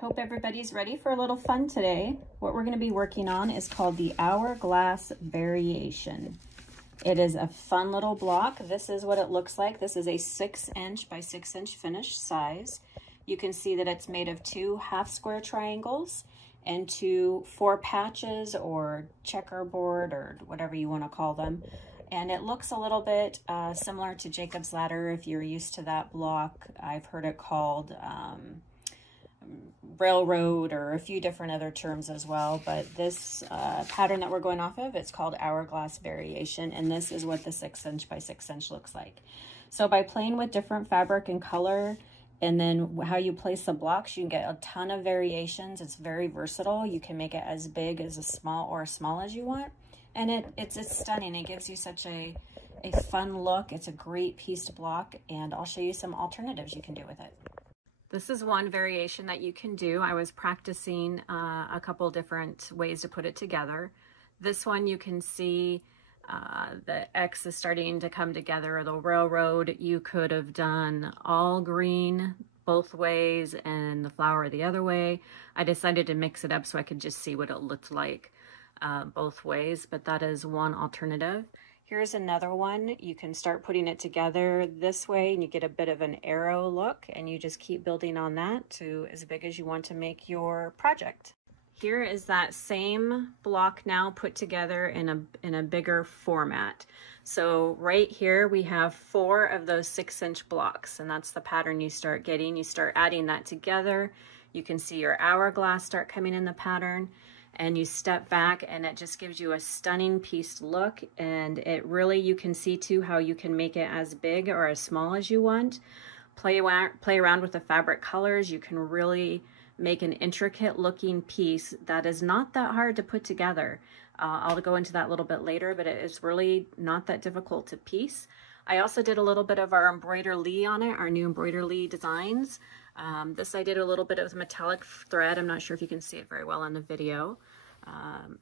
Hope everybody's ready for a little fun today. What we're going to be working on is called the Hourglass Variation. It is a fun little block. This is what it looks like. This is a 6" by 6" finished size. You can see that it's made of 2 half square triangles and 2 4 patches or checkerboard or whatever you want to call them. And it looks a little bit similar to Jacob's Ladder if you're used to that block. I've heard it called railroad or a few different other terms as well, but this pattern that we're going off of, it's called Hourglass Variation, and this is what the 6" by 6" looks like. So by playing with different fabric and color and then how you place the blocks, you can get a ton of variations. It's very versatile. You can make it as big as a small or as small as you want, and it's stunning. It gives you such a fun look. It's a great piece to block, and I'll show you some alternatives you can do with it. This is one variation that you can do. I was practicing a couple different ways to put it together. This one you can see the X is starting to come together. The railroad, you could have done all green both ways and the flower the other way. I decided to mix it up so I could just see what it looked like both ways, but that is one alternative. Here's another one. You can start putting it together this way and you get a bit of an arrow look, and you just keep building on that to as big as you want to make your project. Here is that same block now put together in a bigger format. So right here we have 4 of those 6" blocks, and that's the pattern you start getting. You start adding that together. You can see your hourglass start coming in the pattern, and you step back and it just gives you a stunning piece look. And it really, you can see too how you can make it as big or as small as you want. Play around with the fabric colors. You can really make an intricate looking piece that is not that hard to put together. I'll go into that a little bit later, but it is really not that difficult to piece. I also did a little bit of our Embroidery on it, our new Embroidery Designs. This I did a little bit of metallic thread. I'm not sure if you can see it very well on the video.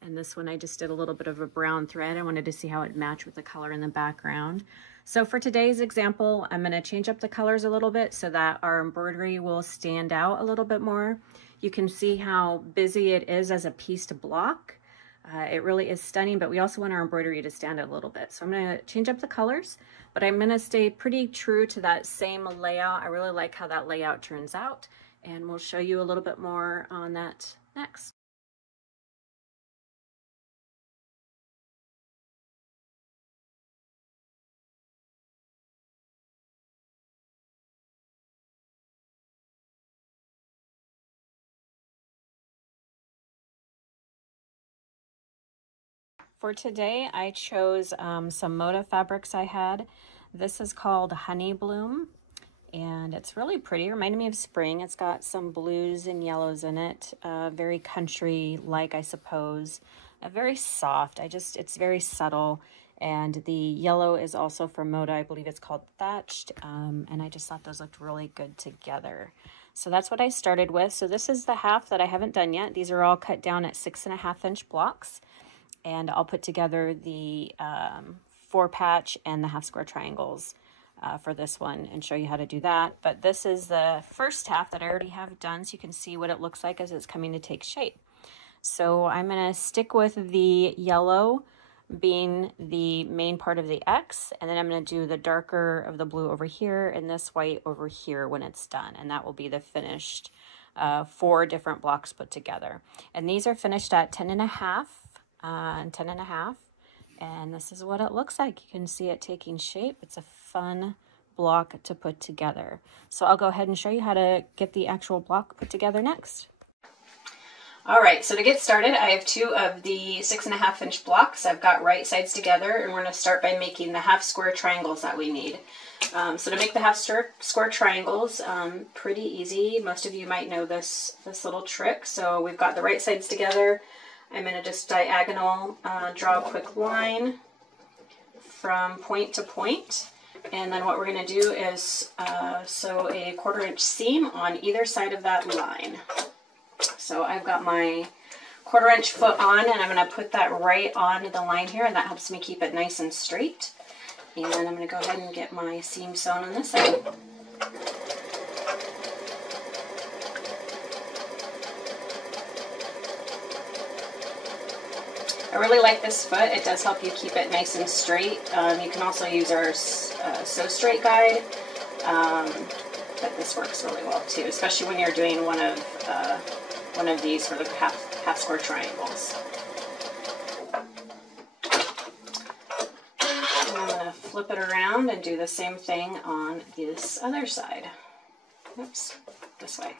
And this one I just did a little bit of a brown thread. I wanted to see how it matched with the color in the background. So for today's example, I'm going to change up the colors a little bit so that our embroidery will stand out a little bit more. You can see how busy it is as a piece to block. It really is stunning, but we also want our embroidery to stand out a little bit. So I'm going to change up the colors, but I'm going to stay pretty true to that same layout. I really like how that layout turns out, and we'll show you a little bit more on that next. For today, I chose some Moda fabrics I had. This is called Honey Bloom, and it's really pretty. It reminded me of spring. It's got some blues and yellows in it. Very country-like, I suppose. Very soft. It's very subtle. And the yellow is also from Moda. I believe it's called Thatched. And I just thought those looked really good together. So that's what I started with. So this is the half that I haven't done yet. These are all cut down at 6.5" blocks. And I'll put together the 4 patch and the half square triangles for this one and show you how to do that. But this is the first half that I already have done, so you can see what it looks like as it's coming to take shape. So I'm going to stick with the yellow being the main part of the X, and then I'm going to do the darker of the blue over here and this white over here when it's done, and that will be the finished 4 different blocks put together. And these are finished at 10.5 and 10.5, and this is what it looks like. You can see it taking shape. It's a fun block to put together. So I'll go ahead and show you how to get the actual block put together next. All right, so to get started, I have 2 of the 6.5" blocks. I've got right sides together, and we're going to start by making the half square triangles that we need. So to make the half square triangles, pretty easy. Most of you might know this little trick. So we've got the right sides together. I'm going to just diagonal draw a quick line from point to point. And then what we're going to do is sew a 1/4" seam on either side of that line. So I've got my 1/4" foot on, and I'm going to put that right on the line here, and that helps me keep it nice and straight. And I'm going to go ahead and get my seam sewn on this side. I really like this foot. It does help you keep it nice and straight. You can also use our Sew Straight guide, but this works really well too, especially when you're doing one of these for the half square triangles. And I'm going to flip it around and do the same thing on this other side. Oops, this way.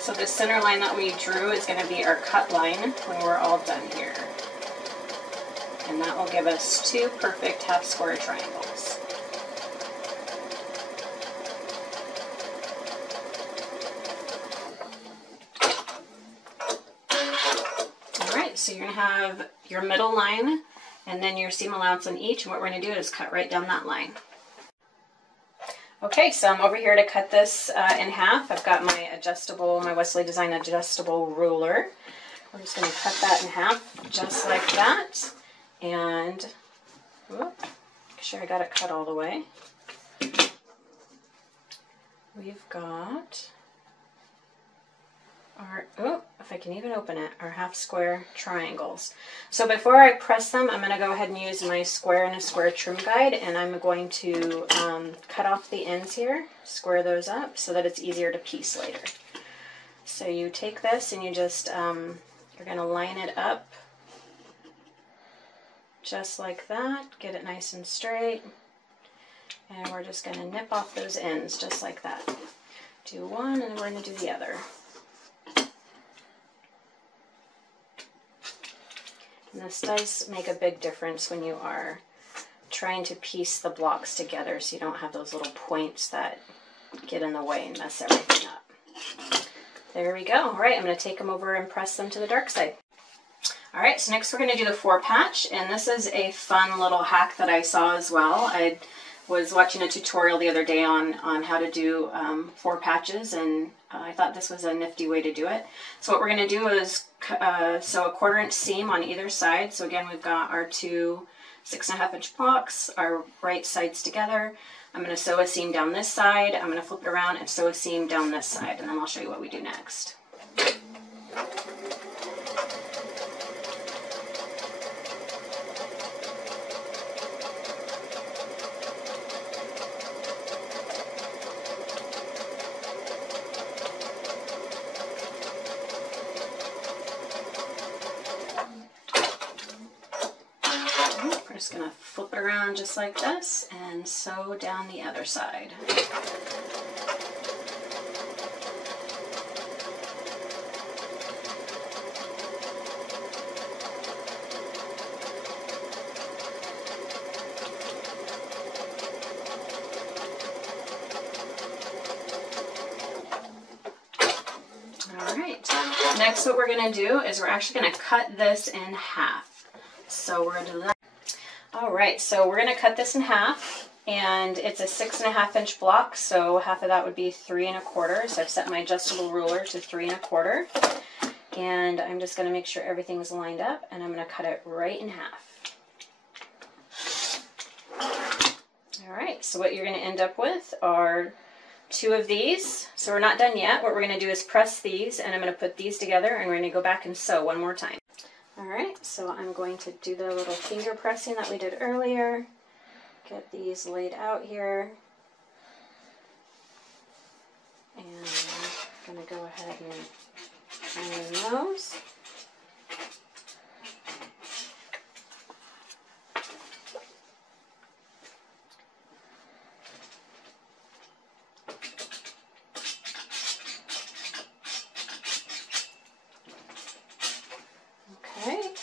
So the center line that we drew is going to be our cut line when we're all done here. And that will give us 2 perfect half square triangles. Alright, so you're going to have your middle line and then your seam allowance on each, and what we're going to do is cut right down that line. Okay, so I'm over here to cut this in half. I've got my Westalee Design adjustable ruler. We're just going to cut that in half just like that. And make sure I got it cut all the way. We've got our, if I can even open it, our half square triangles. So before I press them, I'm going to go ahead and use my square and a square trim guide, and I'm going to cut off the ends here, square those up so that it's easier to piece later. So you take this and you just, you're going to line it up just like that, get it nice and straight, and we're just going to nip off those ends just like that. Do one and then we're going to do the other. And this does make a big difference when you are trying to piece the blocks together so you don't have those little points that get in the way and mess everything up. There we go. All right, I'm going to take them over and press them to the dark side. All right, so next we're going to do the 4 patch, and this is a fun little hack that I saw as well. I was watching a tutorial the other day on how to do 4 patches, and I thought this was a nifty way to do it. So what we're going to do is sew a 1/4 inch seam on either side. So again, we've got our 2 6.5 inch blocks, our right sides together. I'm going to sew a seam down this side, I'm going to flip it around and sew a seam down this side, and then I'll show you what we do next. We're just going to flip it around just like this and sew down the other side. Alright, next what we're going to do is we're actually going to cut this in half. So we're going to do that. Alright, so we're going to cut this in half, and it's a 6.5 inch block, so half of that would be 3 1/4. So I've set my adjustable ruler to 3 1/4, and I'm just going to make sure everything's lined up, and I'm going to cut it right in half. Alright, so what you're going to end up with are 2 of these. So we're not done yet. What we're going to do is press these, and I'm going to put these together, and we're going to go back and sew one more time. Alright, so I'm going to do the little finger pressing that we did earlier. Get these laid out here. And I'm going to go ahead and iron those.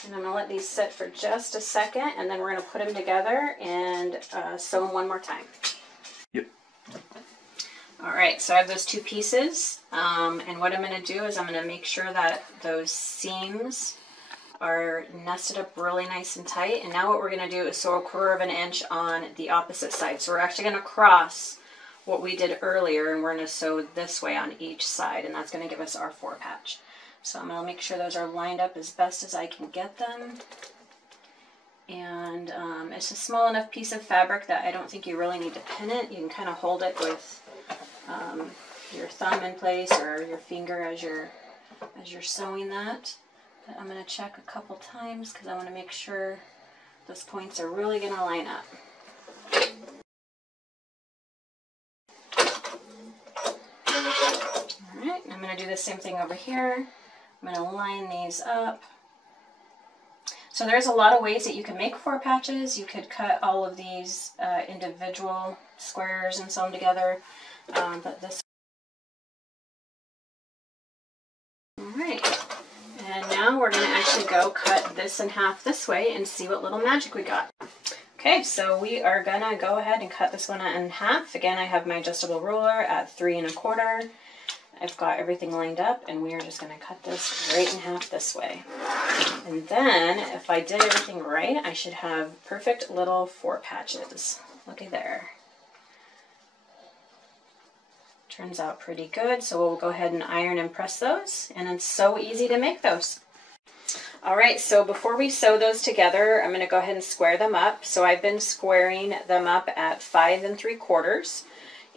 And I'm going to let these sit for just a second, and then we're going to put them together and sew them one more time. Yep. Alright, so I have those 2 pieces, and what I'm going to do is I'm going to make sure that those seams are nested up really nice and tight. And now what we're going to do is sew a 1/4 inch on the opposite side. So we're actually going to cross what we did earlier, and we're going to sew this way on each side, and that's going to give us our 4 patch. So I'm going to make sure those are lined up as best as I can get them. And it's a small enough piece of fabric that I don't think you really need to pin it. You can kind of hold it with your thumb in place or your finger as you're sewing that. But I'm going to check a couple times because I want to make sure those points are really going to line up. Alright, I'm going to do the same thing over here. I'm going to line these up. So there's a lot of ways that you can make 4 patches. You could cut all of these individual squares and sew them together. But this. Alright, and now we're going to actually go cut this in half this way and see what little magic we got. Okay, so we are going to go ahead and cut this one in half. Again, I have my adjustable ruler at 3 1/4. I've got everything lined up, and we are just going to cut this right in half this way. And then, if I did everything right, I should have perfect little 4 patches. Looky there. Turns out pretty good, so we'll go ahead and iron and press those, and it's so easy to make those. Alright, so before we sew those together, I'm going to go ahead and square them up. So I've been squaring them up at 5 3/4.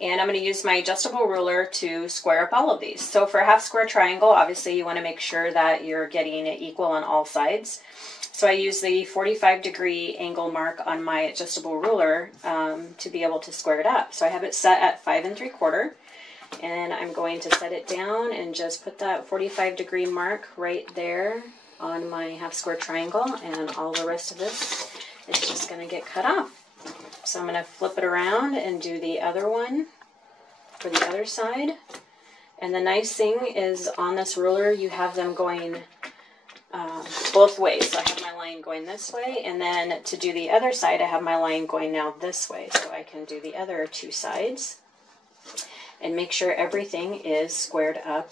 And I'm going to use my adjustable ruler to square up all of these. So for a half square triangle, obviously you want to make sure that you're getting it equal on all sides. So I use the 45-degree angle mark on my adjustable ruler to be able to square it up. So I have it set at 5 3/4, and I'm going to set it down and just put that 45-degree mark right there on my half square triangle, and all the rest of this is just going to get cut off. So I'm going to flip it around and do the other one for the other side. And the nice thing is on this ruler you have them going both ways. So I have my line going this way, and then to do the other side I have my line going now this way, so I can do the other 2 sides and make sure everything is squared up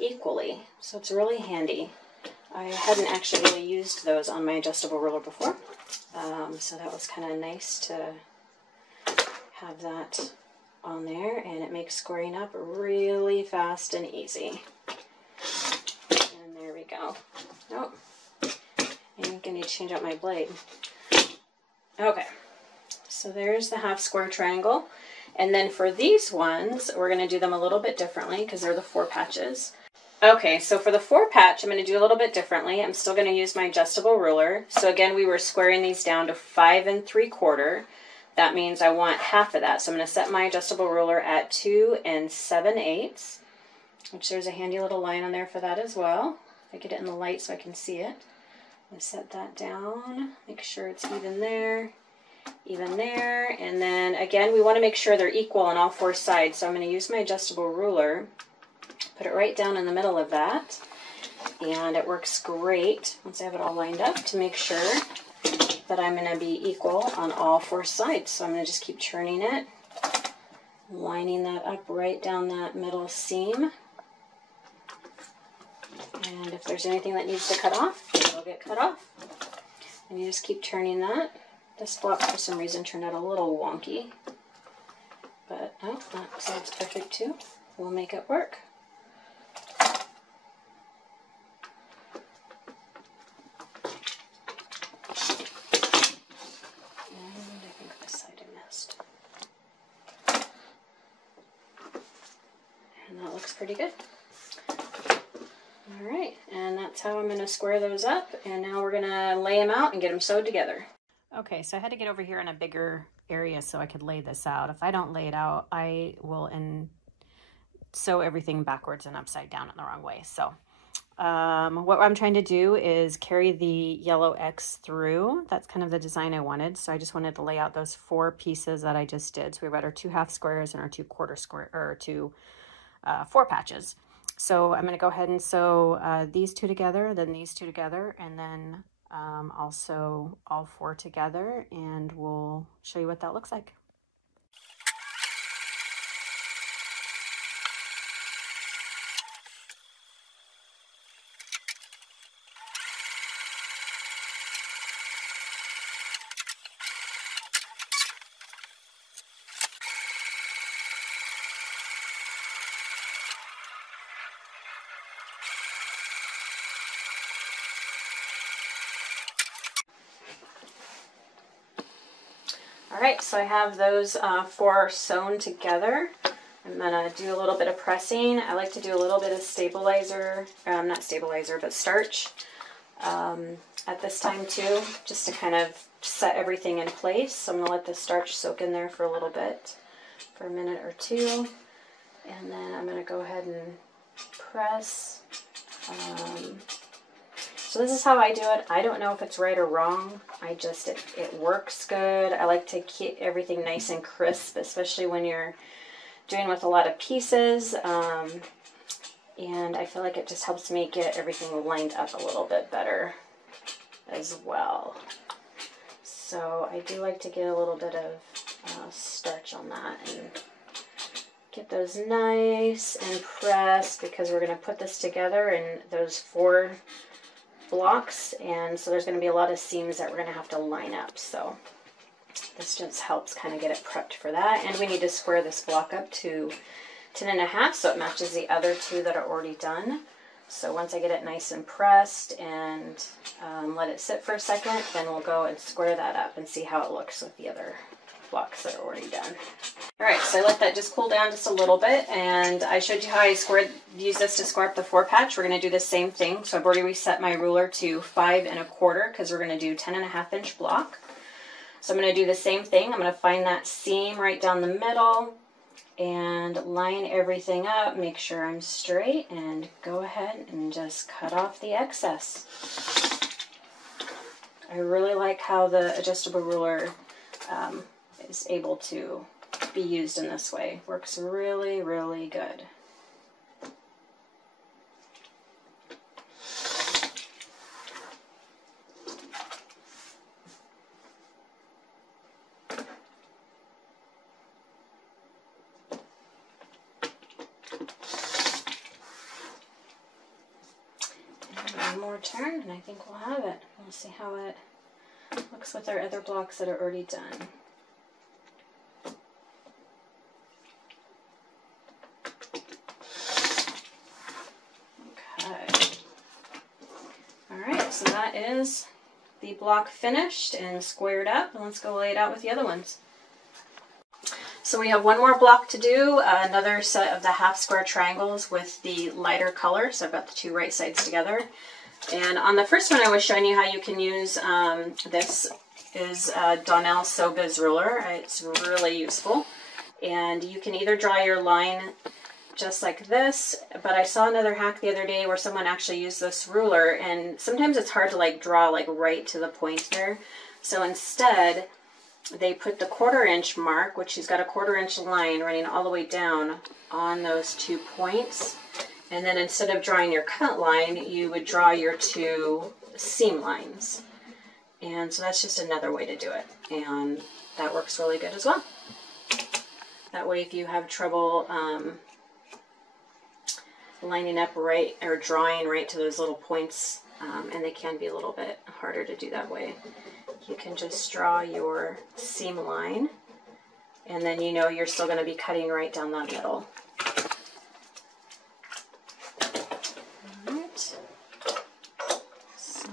equally. So it's really handy. I hadn't actually really used those on my adjustable ruler before. So that was kind of nice to have that on there, and it makes squaring up really fast and easy. And there we go. Nope. I think I need to change out my blade. Okay, so there's the half square triangle. And then for these ones, we're going to do them a little bit differently because they're the 4 patches. Okay, so for the 4 patch, I'm going to do a little bit differently. I'm still going to use my adjustable ruler. So again, we were squaring these down to 5 3/4. That means I want half of that. So I'm going to set my adjustable ruler at 2 7/8, which there's a handy little line on there for that as well. If I get it in the light so I can see it. I'm going to set that down, make sure it's even there, and then again, we want to make sure they're equal on all 4 sides. So I'm going to use my adjustable ruler, put it right down in the middle of that, and it works great once I have it all lined up to make sure that I'm going to be equal on all 4 sides. So I'm going to just keep churning it, lining that up right down that middle seam. And if there's anything that needs to cut off, it'll get cut off. And you just keep turning that. This block for some reason turned out a little wonky, but oh, that side's perfect too. We'll make it work. Pretty good. Alright, and that's how I'm going to square those up, and now we're going to lay them out and get them sewed together. Okay, so I had to get over here in a bigger area so I could lay this out. If I don't lay it out, I will sew everything backwards and upside down in the wrong way. So what I'm trying to do is carry the yellow X through. That's kind of the design I wanted. So I just wanted to lay out those 4 pieces that I just did. So we've got our 2 half squares and our 2 quarter square, or 2 4 patches. So I'm going to go ahead and sew these 2 together, then these 2 together, and then I'll sew all 4 together, and we'll show you what that looks like. right, so I have those 4 sewn together. I'm gonna do a little bit of pressing. I like to do a little bit of stabilizer, not stabilizer, but starch at this time too, just to kind of set everything in place. So I'm gonna let the starch soak in there for a little bit, for a minute or 2. And then I'm gonna go ahead and press. So this is how I do it. I don't know if it's right or wrong. It works good. I like to keep everything nice and crisp, especially when you're doing with a lot of pieces. And I feel like it just helps me get everything lined up a little bit better as well. So I do like to get a little bit of starch on that and get those nice and pressed, because we're going to put this together in those 4 blocks, and so there's going to be a lot of seams that we're going to have to line up. So this just helps kind of get it prepped for that. And we need to square this block up to 10.5 so it matches the other 2 that are already done. So once I get it nice and pressed and let it sit for a second, then we'll go and square that up and see how it looks with the other blocks that are already done. Alright, so I let that just cool down just a little bit, and I showed you how I use this to square up the 4 patch. We're going to do the same thing. So I've already reset my ruler to 5 1/4 because we're going to do 10.5 inch block. So I'm going to do the same thing. I'm going to find that seam right down the middle and line everything up, make sure I'm straight, and go ahead and just cut off the excess. I really like how the adjustable ruler is able to be used in this way. Works really, really good. And one more turn and I think we'll have it. We'll see how it looks with our other blocks that are already done. So that is the block finished and squared up, and let's go lay it out with the other ones. So we have one more block to do, another set of the half square triangles with the lighter color. So I've got the 2 right sides together. And on the first one I was showing you how you can use, this is Donnell Soba's ruler. It's really useful. And you can either draw your line just like this, but I saw another hack the other day where someone actually used this ruler, and sometimes it's hard to like draw like right to the point there. So instead they put the 1/4 inch mark, which she's got a 1/4 inch line running all the way down on those 2 points, and then instead of drawing your cut line, you would draw your 2 seam lines. And so that's just another way to do it, and that works really good as well. That way if you have trouble lining up right or drawing right to those little points, and they can be a little bit harder to do that way, you can just draw your seam line, and then you know you're still going to be cutting right down the middle. Alright, so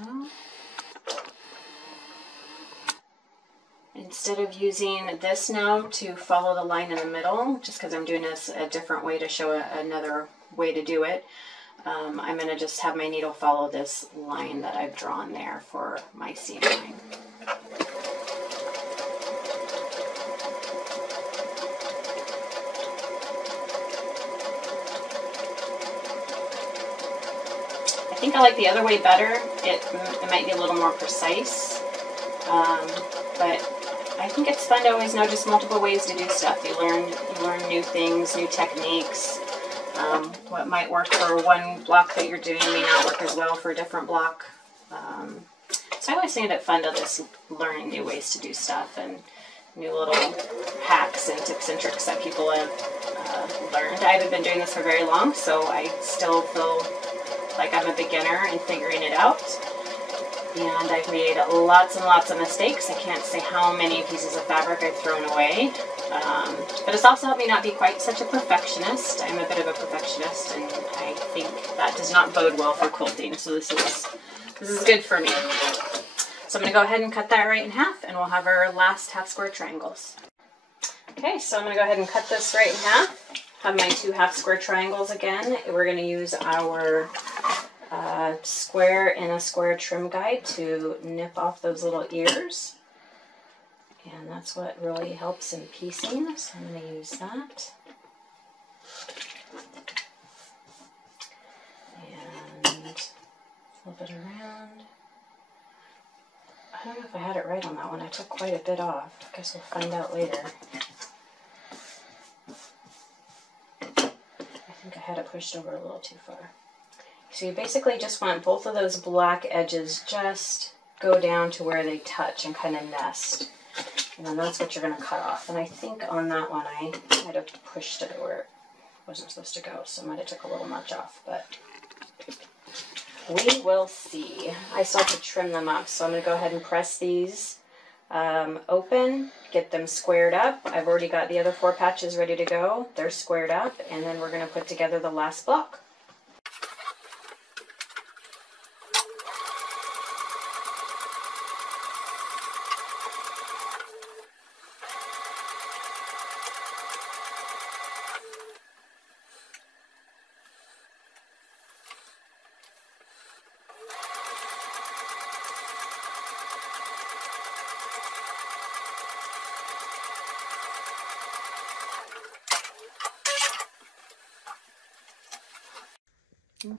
instead of using this now to follow the line in the middle, just because I'm doing this a different way to show another way to do it, I'm going to just have my needle follow this line that I've drawn there for my seam line. I think I like the other way better. It might be a little more precise, but I think it's fun to always know just multiple ways to do stuff. You learn new things, new techniques. What might work for one block that you're doing may not work as well for a different block. So I always find it fun to just learn new ways to do stuff and new little hacks and tips and tricks that people have learned. I haven't been doing this for very long, so I still feel like I'm a beginner in figuring it out. And I've made lots and lots of mistakes. I can't say how many pieces of fabric I've thrown away. But it's also helped me not be quite such a perfectionist. I'm a bit of a perfectionist, and I think that does not bode well for quilting. So this is good for me. So I'm going to go ahead and cut that right in half, and we'll have our last half square triangles. Okay, so I'm going to go ahead and cut this right in half. Have my 2 half square triangles again. We're going to use our square and a square trim guide to nip off those little ears. And that's what really helps in piecing, so I'm going to use that. And flip it around. I don't know if I had it right on that one. I took quite a bit off. I guess we'll find out later. I think I had it pushed over a little too far. So you basically just want both of those black edges just go down to where they touch and kind of nest. And then that's what you're going to cut off. And I think on that one I might have pushed it where it wasn't supposed to go, so I might have took a little much off, but we will see. I still have to trim them up, so I'm going to go ahead and press these open, get them squared up. I've already got the other 4 patches ready to go. They're squared up, and then we're going to put together the last block.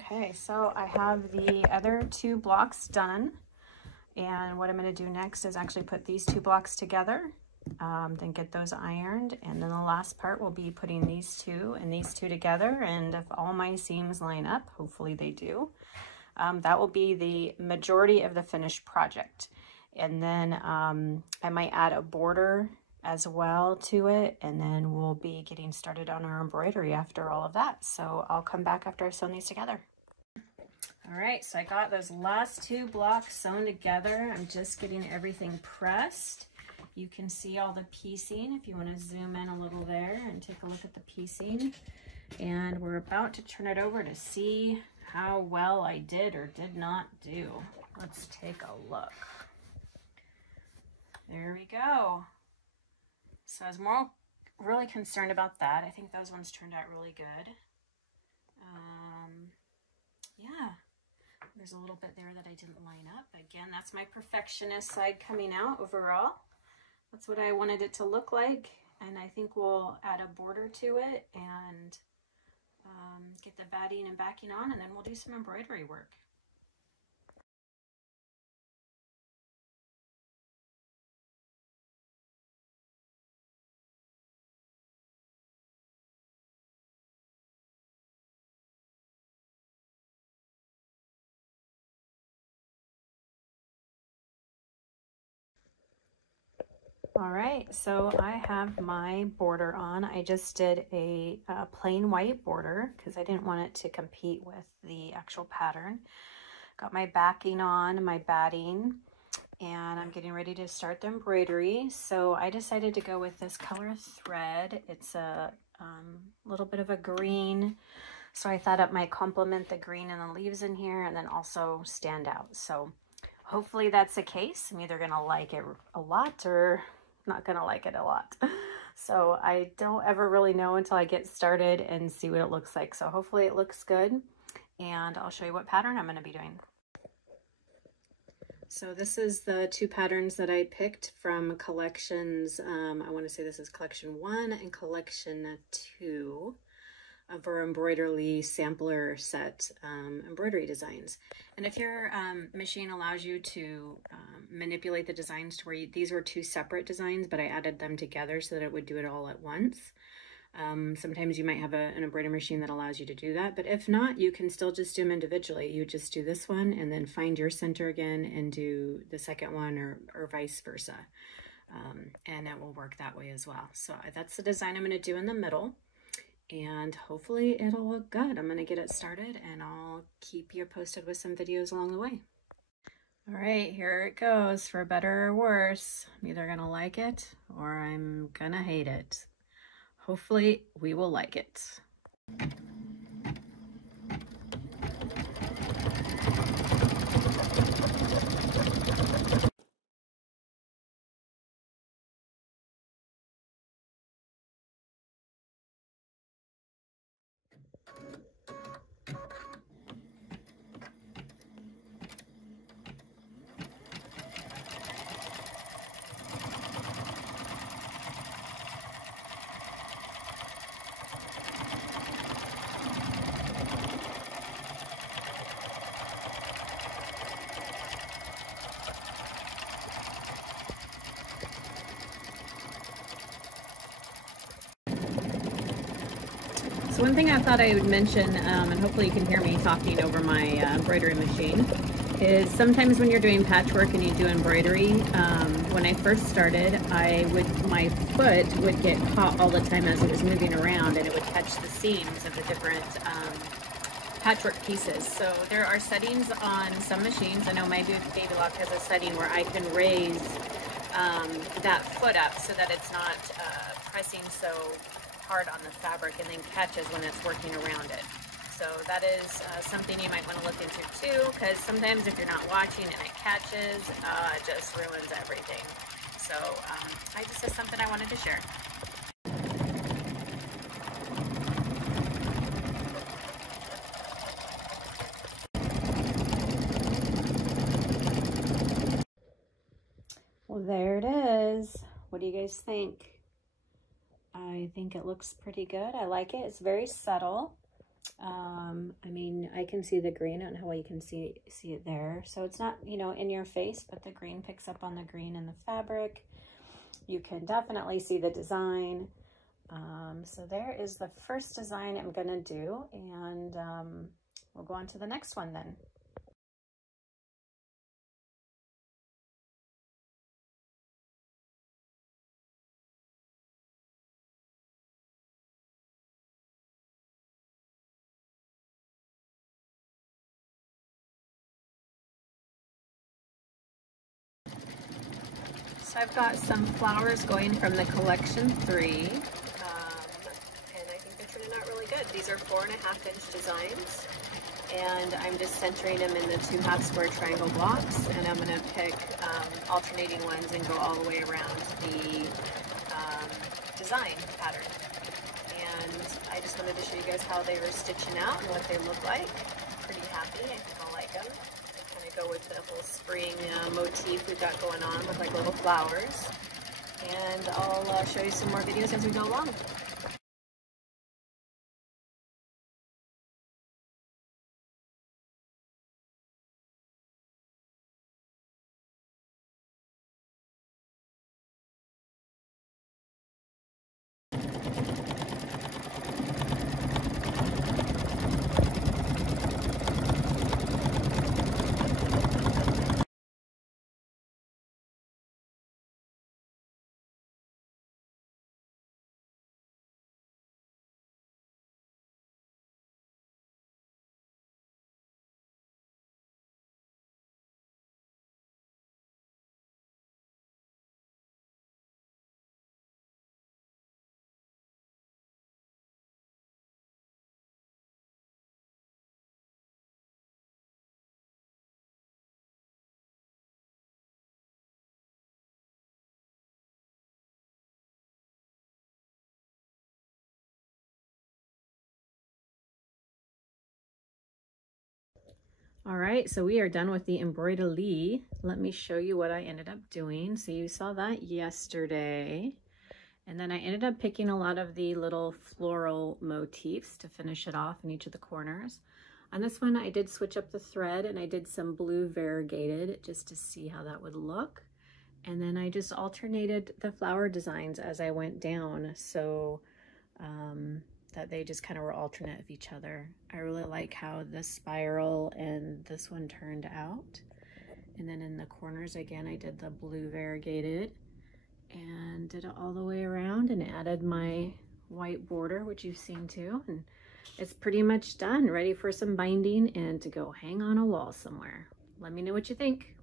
Okay, so I have the other 2 blocks done, and what I'm going to do next is actually put these 2 blocks together, then get those ironed, and then the last part will be putting these 2 and these 2 together, and if all my seams line up, hopefully they do, that will be the majority of the finished project. And then I might add a border as well to it, and then we'll be getting started on our embroidery after all of that. So I'll come back after I've sewn these together. All right, so I got those last 2 blocks sewn together. I'm just getting everything pressed. You can see all the piecing if you want to zoom in a little there and take a look at the piecing. And we're about to turn it over to see how well I did or did not do. Let's take a look. There we go. So I was really concerned about that. I think those ones turned out really good. Yeah, there's a little bit there that I didn't line up. Again, that's my perfectionist side coming out overall. That's what I wanted it to look like. And I think we'll add a border to it and get the batting and backing on, and then we'll do some embroidery work. All right, so I have my border on. I just did a plain white border because I didn't want it to compete with the actual pattern. Got my backing on, my batting, and I'm getting ready to start the embroidery. So I decided to go with this color thread. It's a little bit of a green, so I thought it might complement the green and the leaves in here and then also stand out. So hopefully that's the case. I'm either gonna like it a lot or not gonna like it a lot. So I don't ever really know until I get started and see what it looks like. So hopefully it looks good, and I'll show you what pattern I'm gonna be doing. So this is the 2 patterns that I picked from collections. I want to say this is collection 1 and collection 2 of our embroidery sampler set embroidery designs. And if your machine allows you to manipulate the designs to where these were 2 separate designs, but I added them together so that it would do it all at once. Sometimes you might have an embroidery machine that allows you to do that, but if not, you can still just do them individually. You just do this one and then find your center again and do the second one, or vice versa. And it will work that way as well. So that's the design I'm going to do in the middle, and hopefully it'll look good. I'm going to get it started and I'll keep you posted with some videos along the way. All right, here it goes, for better or worse. I'm either going to like it or I'm going to hate it. Hopefully we will like it. So one thing I thought I would mention, and hopefully you can hear me talking over my embroidery machine, is sometimes when you're doing patchwork and you do embroidery, when I first started, my foot would get caught all the time as it was moving around, and it would catch the seams of the different patchwork pieces. So there are settings on some machines. I know my Baby Lock has a setting where I can raise that foot up so that it's not pressing so hard on the fabric and then catches when it's working around it. So that is something you might want to look into too, because sometimes if you're not watching and it catches, it just ruins everything. So this is something I wanted to share. Well, there it is. What do you guys think? I think it looks pretty good. I like it. It's very subtle. I mean, I can see the green. I don't know how well you can see it there. So it's not, you know, in your face, but the green picks up on the green in the fabric. You can definitely see the design. So there is the first design I'm gonna do, and we'll go on to the next one then. So I've got some flowers going from the collection 3, and I think they're turning out really good. These are 4.5-inch designs, and I'm just centering them in the 2 square triangle blocks, and I'm going to pick alternating ones and go all the way around the design pattern. And I just wanted to show you guys how they were stitching out and what they look like. Pretty happy. I think I'll like them. Kind of go with the whole spring motif we've got going on with like little flowers. And I'll show you some more videos as we go along. All right, so we are done with the embroidery. Let me show you what I ended up doing. So you saw that yesterday. And then I ended up picking a lot of the little floral motifs to finish it off in each of the corners. On this one, I did switch up the thread and I did some blue variegated just to see how that would look. And then I just alternated the flower designs as I went down. So that they just kind of were alternate of each other. I really like how this spiral and this one turned out. And then in the corners, again, I did the blue variegated and did it all the way around and added my white border, which you've seen too. And it's pretty much done, ready for some binding and to go hang on a wall somewhere. Let me know what you think.